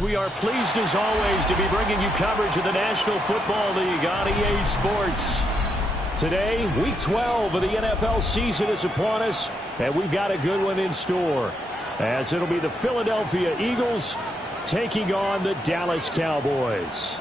We are pleased, as always, to be bringing you coverage of the National Football League on EA Sports. Today, Week 12 of the NFL season is upon us, and we've got a good one in store, as it'll be the Philadelphia Eagles taking on the Dallas Cowboys.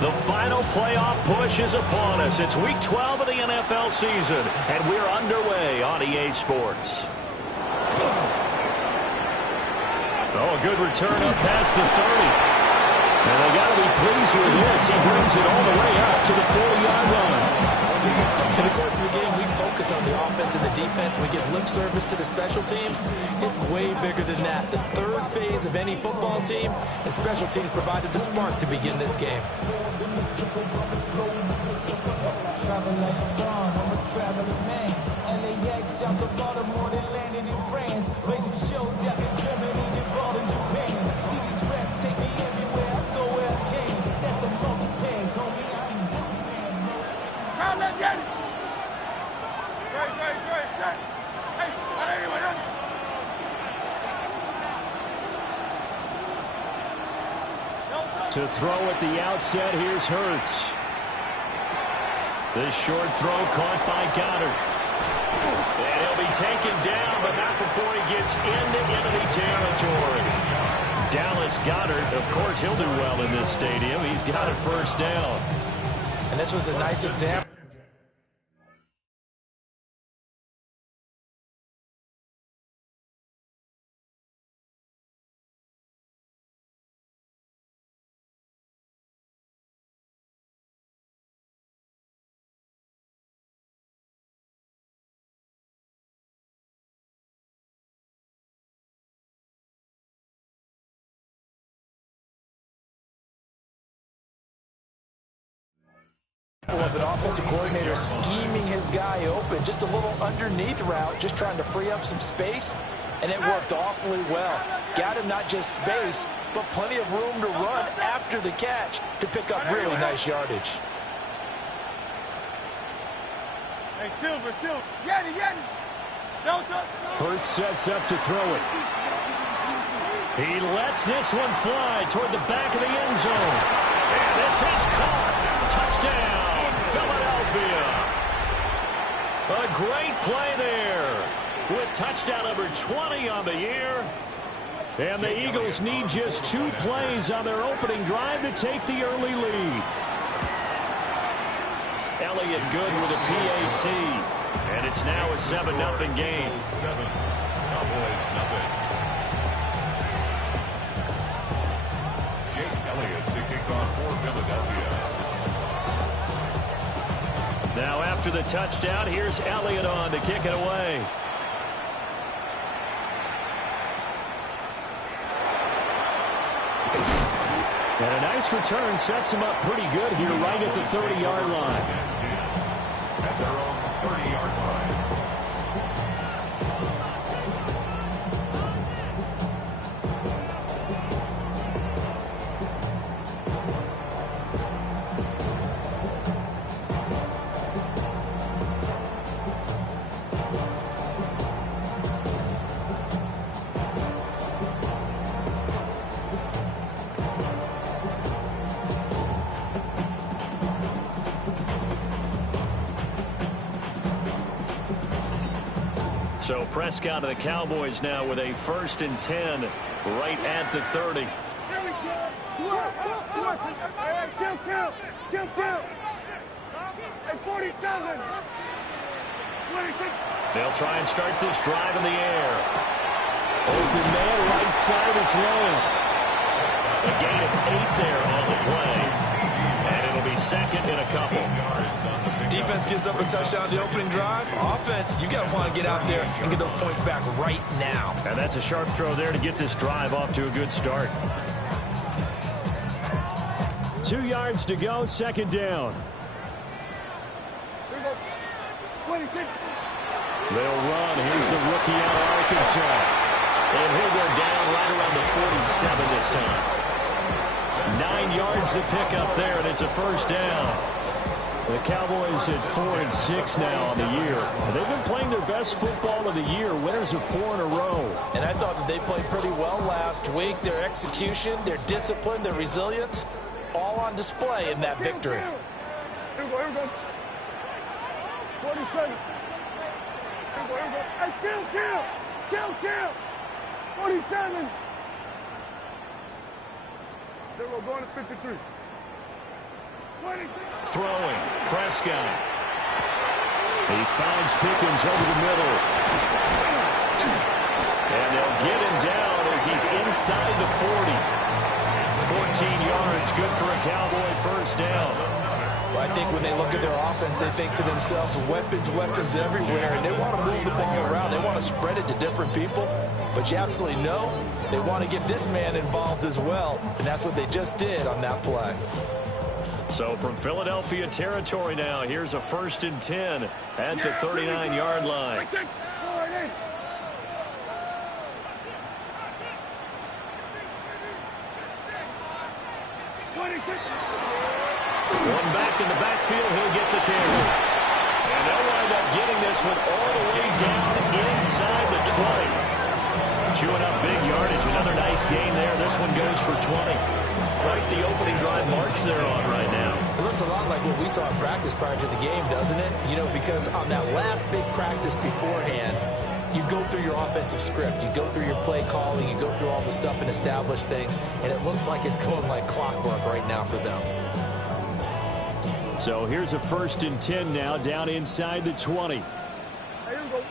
The final playoff push is upon us. It's Week 12 of the NFL season, and we're underway on EA Sports. Oh, a good return up past the 30. And they got to be pleased with this. He brings it all the way up to the 40-yard line. In the course of the game, we focus on the offense and the defense. We give lip service to the special teams. It's way bigger than that. The third phase of any football team, and special teams provided the spark to begin this game. To throw at the outset, here's Hurts. This short throw caught by Goddard. And he'll be taken down, but not before he gets into enemy territory. Dallas Goddard, of course, he'll do well in this stadium. He's got a first down. And this was a nice example. Of an offensive coordinator scheming his guy open, just a little underneath route, just trying to free up some space, and it worked awfully well. Got him not just space, but plenty of room to run after the catch to pick up really nice yardage. Hey, Silver, Yeti. Hurts sets up to throw it. He lets this one fly toward the back of the end zone. And this is caught. Touchdown, Philadelphia. A great play there with touchdown number 20 on the year. And the Eagles need just 2 plays on their opening drive to take the early lead. Elliott good with a PAT. And it's now a 7-0 game. 7, Cowboys nothing. Jake Elliott to kick off for Philadelphia. Now after the touchdown, here's Elliott on to kick it away. And a nice return sets him up pretty good here right at the 30-yard line. At their own 30-yard line. So Prescott of the Cowboys now with a 1st and 10 right at the 30. Here we go. Kill. At 47. 26. They'll try and start this drive in the air. Open man, right side, it's Lamb. A gain of 8 there on the play. And it'll be 2nd and a couple. Defense gives up a touchdown the opening drive. Offense, you got to want to get out there and get those points back right now. And that's a sharp throw there to get this drive off to a good start. 2 yards to go, 2nd down. Here we go. 26. They'll run. Here's the rookie out of Arkansas. And he'll go down right around the 47 this time. 9 yards to pick up there, and it's a 1st down. The Cowboys at 4-6 now on the year. They've been playing their best football of the year, winners of 4 in a row. And I thought that they played pretty well last week. Their execution, their discipline, their resilience, all on display in that victory. Here we go. 47. Here we go. Hey, kill. 47. Here we go, going to 53. 26. Throwing, Prescott. He finds Pickens over the middle. And they'll get him down as he's inside the 40. 14 yards, good for a Cowboy 1st down. Well, I think when they look at their offense, they think to themselves, weapons everywhere, and they want to move the ball around. They want to spread it to different people. But you absolutely know they want to get this man involved as well, and that's what they just did on that play. So from Philadelphia territory now, here's a 1st and 10 at the 39-yard line. One back in the backfield, he'll get the carry. And they'll wind up getting this one all the way down inside the 20. Chewing up big yardage, another nice gain there. This one goes for 20. Quite the opening drive march they're on right now. It looks a lot like what we saw in practice prior to the game, doesn't it? You know, because on that last big practice beforehand, you go through your offensive script. You go through your play calling. You go through all the stuff and establish things. And it looks like it's going like clockwork right now for them. So here's a 1st and 10 now down inside the 20. Here we go.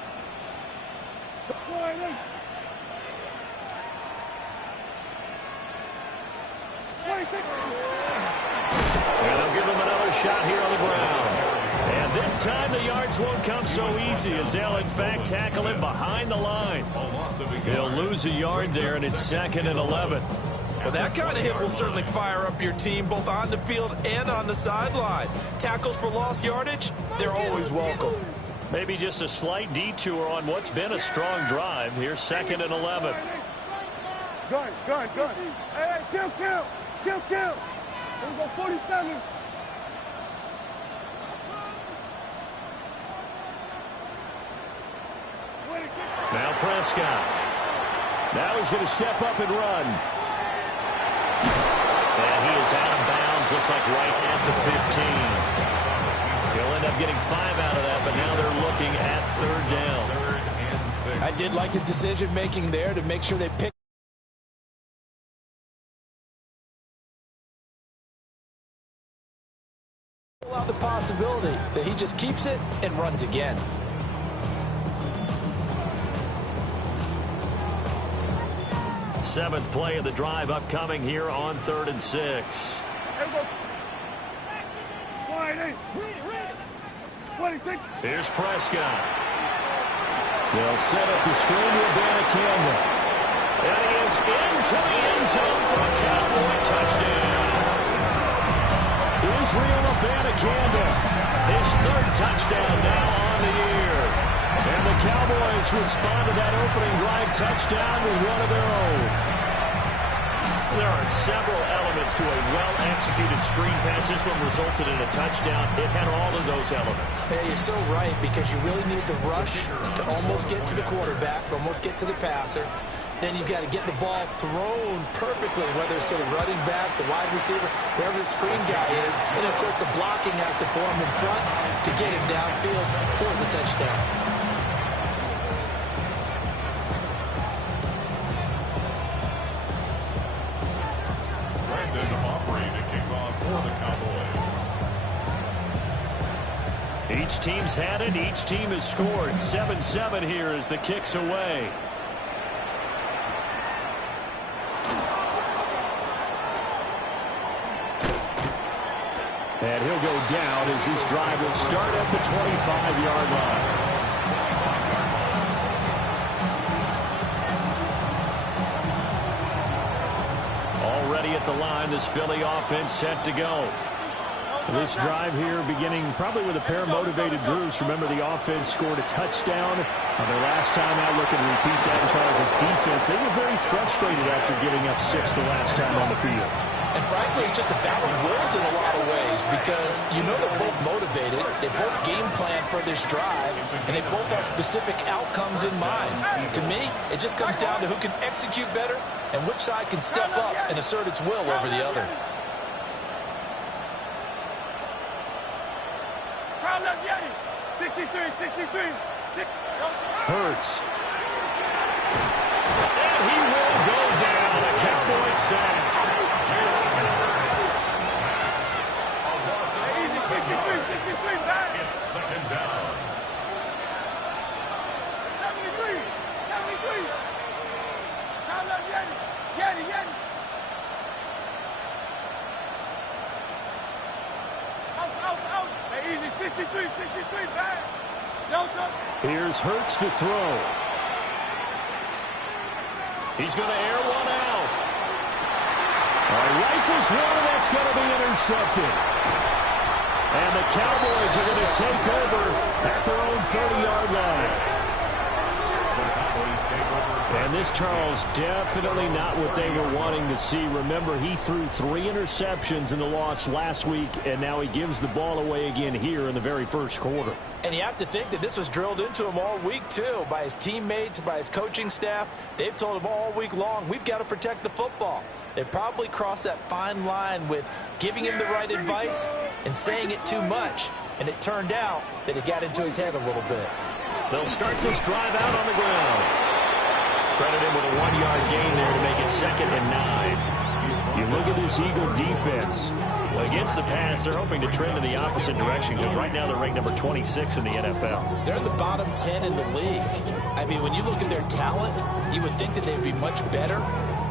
And they'll give him another shot here on the ground. And this time the yards won't come so easy as they'll in fact tackle him behind the line. He'll lose a yard there, and it's 2nd and 11. Well, that kind of hit will certainly fire up your team both on the field and on the sideline. Tackles for lost yardage, they're always welcome. Maybe just a slight detour on what's been a strong drive. Here's 2nd and 11. Gun. Hey, kill. Here we go, 47. Now Prescott. Now he's going to step up and run. And he is out of bounds, looks like right at the 15. He'll end up getting 5 out of that, but now they're looking at 3rd down. I did like his decision-making there to make sure they pick out the possibility that he just keeps it and runs again. Seventh play of the drive upcoming here on 3rd and 6. Here's Prescott. They'll set up the screen to Abanikanda. And he is into the end zone for a Cowboy touchdown. Israel Abanikanda, his 3rd touchdown now on the year. And the Cowboys respond to that opening drive touchdown with one of their own. There are several elements to a well-executed screen pass. This one resulted in a touchdown. It had all of those elements. Hey, you're so right, because you really need the rush to almost get to the quarterback, almost get to the passer. Then you've got to get the ball thrown perfectly, whether it's to the running back, the wide receiver, wherever the screen guy is. And, of course, the blocking has to form in front to get him downfield for the touchdown. Each team's had it. Each team has scored. 7-7 here as the kick's away. And he'll go down as this drive will start at the 25-yard line. Already at the line, this Philly offense set to go. This drive here beginning probably with a pair of motivated groups. Remember, the offense scored a touchdown on their last time out. Looking to repeat that in Charles' defense. They were very frustrated after giving up 6 the last time on the field. And frankly, it's just a battle of wills in a lot of ways, because you know they're both motivated. They both game plan for this drive, and they both have specific outcomes in mind. To me, it just comes down to who can execute better and which side can step up and assert its will over the other. Hurts. And he will go down. A Cowboy sack. It's 2nd down. 73. Out. Hey, easy. 63, back. Here's Hurts to throw. He's going to air one out. Rifles one, that's going to be intercepted. And the Cowboys are going to take over at their own 30-yard line. And this, Charles, definitely not what they were wanting to see. Remember, he threw 3 interceptions in the loss last week, and now he gives the ball away again here in the very first quarter. And you have to think that this was drilled into him all week, too, by his teammates, by his coaching staff. They've told him all week long, we've got to protect the football. They probably crossed that fine line with giving him the right advice and saying it too much. And it turned out that it got into his head a little bit. They'll start this drive out on the ground. Credit him with a 1-yard gain there to make it 2nd and 9. You look at this Eagle defense. Well, against the pass, they're hoping to trend in the opposite direction, because right now they're ranked number 26 in the NFL. They're in the bottom 10 in the league. I mean, when you look at their talent, you would think that they'd be much better.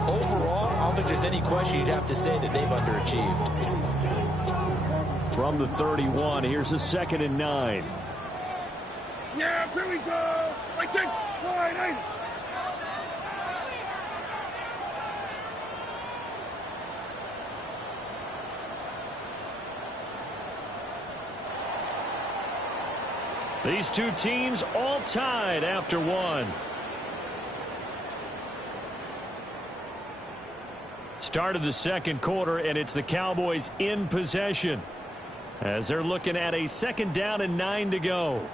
Overall, I don't think there's any question you'd have to say that they've underachieved. From the 31, here's a 2nd and 9. Yeah, here we go. Right there. Wide eight. These two teams all tied after one. Start of the second quarter, and it's the Cowboys in possession as they're looking at a 2nd down and 9 to go.